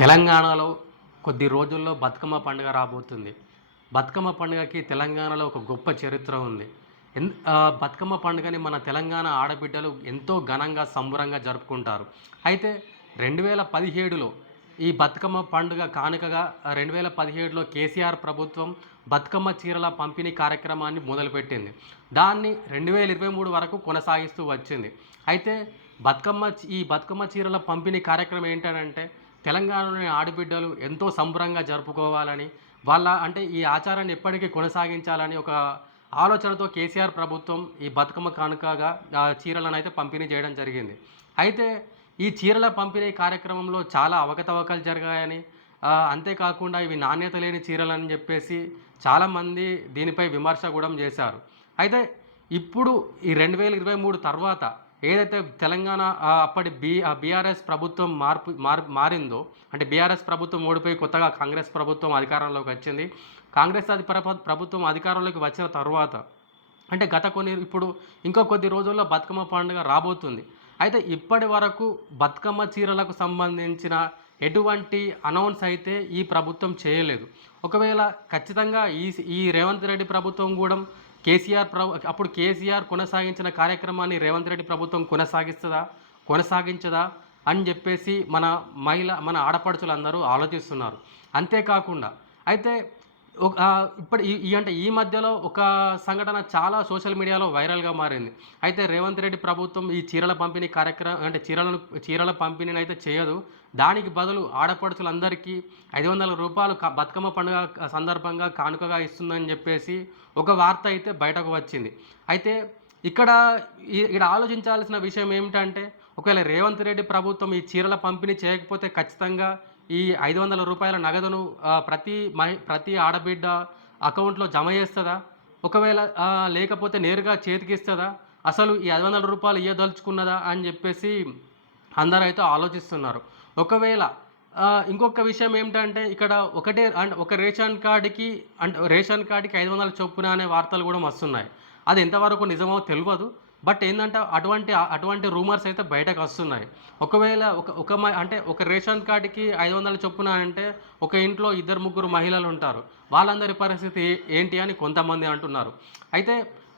తెలంగాణలో కొద్ది రోజుల్లో బతుకమ్మ పండుగ రాబోతుంది. బతుకమ్మ పండుగకి తెలంగాణలో ఒక గొప్ప చరిత్ర ఉంది. బతుకమ్మ పండుగని మన తెలంగాణ ఆడబిడ్డలు ఎంతో ఘనంగా, సంబురంగా జరుపుకుంటారు. అయితే 2017లో ఈ బతుకమ్మ పండుగ కానుకగా 2017లో కేసీఆర్ ప్రభుత్వం బతుకమ్మ చీరల పంపిణీ కార్యక్రమాన్ని మొదలుపెట్టింది. దాన్ని 2023 వరకు కొనసాగిస్తూ వచ్చింది. అయితే ఈ బతుకమ్మ చీరల పంపిణీ కార్యక్రమం ఏంటనంటే తెలంగాణలోని ఆడబిడ్డలు ఎంతో సంబరంగా జరుపుకోవాలని, ఈ ఆచారాన్ని ఎప్పటికీ కొనసాగించాలని ఒక ఆలోచనతో కేసీఆర్ ప్రభుత్వం ఈ బతుకమ్మ కానుకగా చీరలనైతే పంపిణీ చేయడం జరిగింది. అయితే ఈ చీరల పంపిణీ కార్యక్రమంలో చాలా అవకతవకలు జరిగాయని, అంతేకాకుండా ఇవి నాణ్యత లేని చీరలని చెప్పేసి చాలామంది దీనిపై విమర్శ కూడా చేశారు. అయితే ఇప్పుడు ఈ 2023 తర్వాత ఏదైతే తెలంగాణ అప్పటి బీఆర్ఎస్ ప్రభుత్వం మారిందో, అంటే బీఆర్ఎస్ ప్రభుత్వం ఓడిపోయి కొత్తగా కాంగ్రెస్ ప్రభుత్వం అధికారంలోకి వచ్చింది. కాంగ్రెస్ ప్రభుత్వం అధికారంలోకి వచ్చిన తర్వాత అంటే ఇప్పుడు ఇంకో కొద్ది రోజుల్లో బతుకమ్మ పండుగ రాబోతుంది. అయితే ఇప్పటి వరకు బతుకమ్మ చీరలకు సంబంధించిన ఎటువంటి అనౌన్స్ అయితే ఈ ప్రభుత్వం చేయలేదు. ఒకవేళ ఖచ్చితంగా ఈ రేవంత్ రెడ్డి ప్రభుత్వం కూడా అప్పుడు కేసీఆర్ కొనసాగించిన కార్యక్రమాన్ని రేవంత్ రెడ్డి ప్రభుత్వం కొనసాగించదా అని చెప్పేసి మన ఆడపడుచులందరూ ఆలోచిస్తున్నారు. అంతేకాకుండా అయితే ఈ మధ్యలో ఒక సంఘటన చాలా సోషల్ మీడియాలో వైరల్గా మారింది. అయితే రేవంత్ రెడ్డి ప్రభుత్వం ఈ చీరల పంపిణీ కార్యక్రమం అంటే చీరల పంపిణీని అయితే చేయదు. దానికి బదులు ఆడపడుచులందరికీ ₹500 బతుకమ్మ పండుగ సందర్భంగా కానుకగా ఇస్తుందని చెప్పేసి ఒక వార్త అయితే బయటకు వచ్చింది. అయితే ఇక్కడ ఆలోచించాల్సిన విషయం ఏమిటంటే, ఒకవేళ రేవంత్ రెడ్డి ప్రభుత్వం ఈ చీరల పంపిణీ చేయకపోతే ఖచ్చితంగా ఈ ₹500 నగదును ప్రతి ఆడబిడ్డ అకౌంట్లో జమ చేస్తదా? ఒకవేళ లేకపోతే నేరుగా చేతికిస్తదా? అసలు ఈ ₹500 ఇయ్యదలుచుకున్నదా అని చెప్పేసి అందరైతే ఆలోచిస్తున్నారు. ఒకవేళ ఇంకొక విషయం ఏమిటంటే, ఇక్కడ ఒక రేషన్ కార్డ్‌కి 500 చొప్పున అనే వార్తలు కూడా వస్తున్నాయి. అది ఎంతవరకు నిజమో తెలవదు. బట్ ఏందంటే అటువంటి రూమర్స్ అయితే బయటకు వస్తున్నాయి. ఒకవేళ ఒక రేషన్ కార్డ్‌కి 500 చొప్పున అంటే ఒక ఇంట్లో 2-3 మహిళలు ఉంటారు. వాళ్ళందరి పరిస్థితి ఏంటి అని కొంతమంది అంటున్నారు. అయితే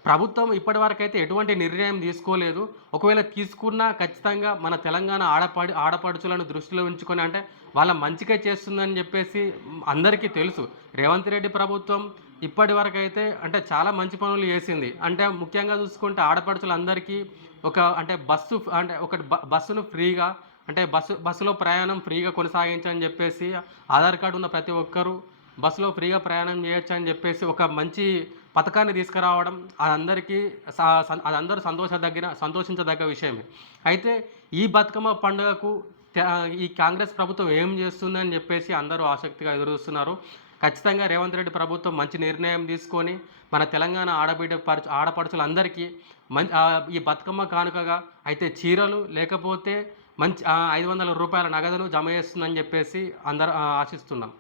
ప్రభుత్వం ఇప్పటివరకైతే ఎటువంటి నిర్ణయం తీసుకోలేదు. ఒకవేళ తీసుకున్నా ఖచ్చితంగా మన తెలంగాణ ఆడపడుచులను దృష్టిలో ఉంచుకొని, అంటే వాళ్ళ మంచికే చేస్తుందని చెప్పేసి అందరికీ తెలుసు. రేవంత్ రెడ్డి ప్రభుత్వం ఇప్పటివరకైతే అంటే చాలా మంచి పనులు చేసింది. అంటే ముఖ్యంగా చూసుకుంటే ఆడపడుచులందరికీ బస్సును ఫ్రీగా, అంటే బస్సులో ప్రయాణం ఫ్రీగా కొనసాగించని చెప్పేసి, ఆధార్ కార్డు ఉన్న ప్రతి ఒక్కరూ బస్సులో ఫ్రీగా ప్రయాణం చేయొచ్చు అని చెప్పేసి ఒక మంచి పథకాన్ని తీసుకురావడం అందరూ సంతోషించదగ్గ విషయమే. అయితే ఈ బతుకమ్మ పండుగకు ఈ కాంగ్రెస్ ప్రభుత్వం ఏం చేస్తుందని చెప్పేసి అందరూ ఆసక్తిగా ఎదురుచూస్తున్నారు. ఖచ్చితంగా రేవంత్ రెడ్డి ప్రభుత్వం మంచి నిర్ణయం తీసుకొని మన తెలంగాణ ఆడపడుచులందరికీ ఈ బతుకమ్మ కానుకగా అయితే చీరలు, లేకపోతే మంచి ₹500 నగదును జమ చేస్తుందని చెప్పేసి అందరూ ఆశిస్తున్నాం.